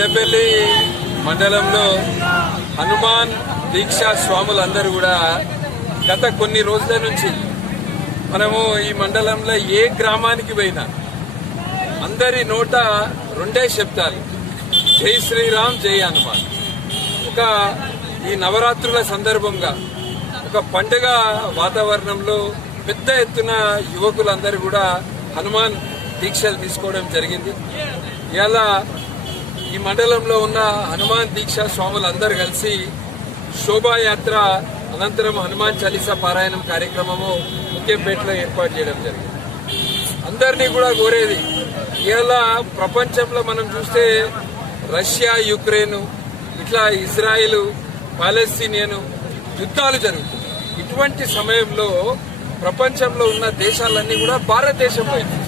దండపల్లి మండలంలో హనుమాన్ దీక్షా స్వాములందరూ కూడా గత కొన్ని రోజుల నుంచి మనము ఈ మండలంలో ఏ గ్రామానికి పోయినా అందరి నోట రెండే శబ్దాలు, జై శ్రీరామ్ జై హనుమాన్. ఒక ఈ నవరాత్రుల సందర్భంగా ఒక పండుగ వాతావరణంలో పెద్ద ఎత్తున యువకులందరూ కూడా హనుమాన్ దీక్షలు తీసుకోవడం జరిగింది. ఇలా ఈ మండలంలో ఉన్న హనుమాన్ దీక్షా స్వాములందరూ కలిసి శోభాయాత్ర అనంతరం హనుమాన్ చాలీసా పారాయణం కార్యక్రమము ముఖ్యంపేటలో ఏర్పాటు చేయడం జరిగింది. అందరినీ కూడా కోరేది, ఇలా ప్రపంచంలో మనం చూస్తే రష్యా యుక్రెయిన్, ఇట్లా ఇజ్రాయిల్ పాలస్తీనియన్ యుద్ధాలు జరుగుతున్నాయి. ఇటువంటి సమయంలో ప్రపంచంలో ఉన్న దేశాలన్నీ కూడా భారతదేశం వైపు,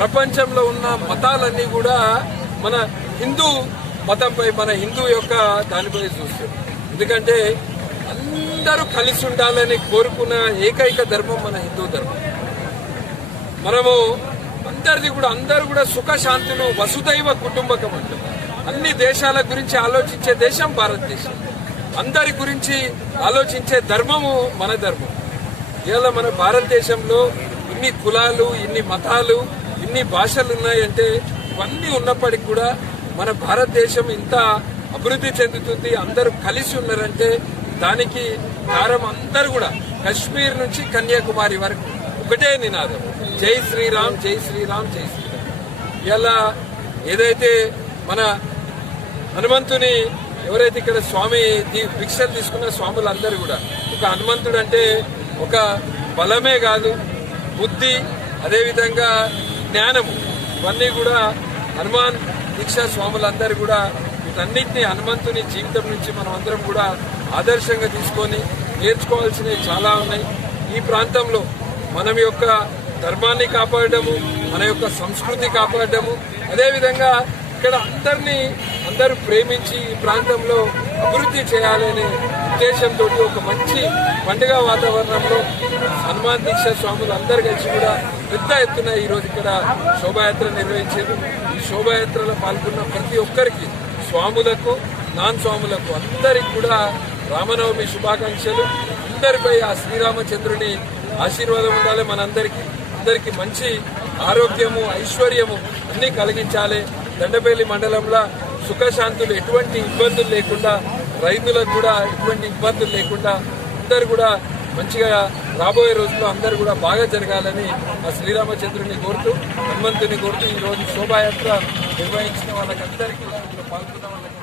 ప్రపంచంలో ఉన్న మతాలన్నీ కూడా మన హిందూ మతంపై, మన హిందూ యొక్క దానిపై చూస్తారు. ఎందుకంటే అందరూ కలిసి ఉండాలని కోరుకున్న ఏకైక ధర్మం మన హిందూ ధర్మం. మనము అందరూ కూడా సుఖశాంతులు, వసుదైవ కుటుంబకం అంటాం. అన్ని దేశాల గురించి ఆలోచించే దేశం భారతదేశం. అందరి గురించి ఆలోచించే ధర్మము మన ధర్మం. ఇవాళ మన భారతదేశంలో ఇన్ని కులాలు, ఇన్ని మతాలు, ఇన్ని భాషలు ఉన్నాయంటే ఇవన్నీ ఉన్నప్పటికీ కూడా మన భారతదేశం ఇంత అభివృద్ధి చెందుతుంది, అందరూ కలిసి ఉన్నారంటే దానికి కారణం అందరూ కూడా కశ్మీర్ నుంచి కన్యాకుమారి వరకు ఒకటే నినాదం, జై శ్రీరామ్ జై శ్రీరామ్ జై శ్రీరామ్. ఇలా ఏదైతే మన హనుమంతుని ఎవరైతే ఇక్కడ స్వామి భిక్షలు తీసుకున్న స్వాములందరూ కూడా ఒక హనుమంతుడు అంటే ఒక బలమే కాదు, బుద్ధి, అదేవిధంగా జ్ఞానము, ఇవన్నీ కూడా హనుమాన్ దీక్షా స్వాములందరూ కూడా వీటన్నిటిని హనుమంతుని జీవితం నుంచి మనం అందరం కూడా ఆదర్శంగా తీసుకొని నేర్చుకోవాల్సినవి చాలా ఉన్నాయి. ఈ ప్రాంతంలో మనం యొక్క ధర్మాన్ని కాపాడము, మన యొక్క సంస్కృతి కాపాడము, అదేవిధంగా ఇక్కడ అందరూ ప్రేమించి ఈ ప్రాంతంలో అభివృద్ధి చేయాలనే ఉద్దేశంతో ఒక మంచి పండుగ వాతావరణంలో హనుమాన్ దీక్షా స్వాములు అందరు కలిసి కూడా పెద్ద ఎత్తున ఈరోజు ఇక్కడ శోభాయాత్ర నిర్వహించారు. ఈ శోభాయాత్రలో పాల్గొన్న ప్రతి ఒక్కరికి, స్వాములకు, నాన్ స్వాములకు అందరికి కూడా రామనవమి శుభాకాంక్షలు. అందరిపై ఆ శ్రీరామచంద్రుని ఆశీర్వాదం ఉండాలి. అందరికీ మంచి ఆరోగ్యము, ఐశ్వర్యము అన్నీ కలిగించాలి. దండపల్లి మండలంలో సుఖశాంతులు, ఎటువంటి ఇబ్బందులు లేకుండా, రైతులకు కూడా ఎటువంటి ఇబ్బందులు లేకుండా అందరు కూడా మంచిగా రాబోయే రోజుల్లో అందరూ కూడా బాగా జరగాలని ఆ శ్రీరామచంద్రుని కోరుతూ, హనుమంతుని కోరుతూ ఈరోజు శోభాయాత్ర నిర్వహించిన వాళ్ళకందరికీ, పాల్గొన్న వాళ్ళకి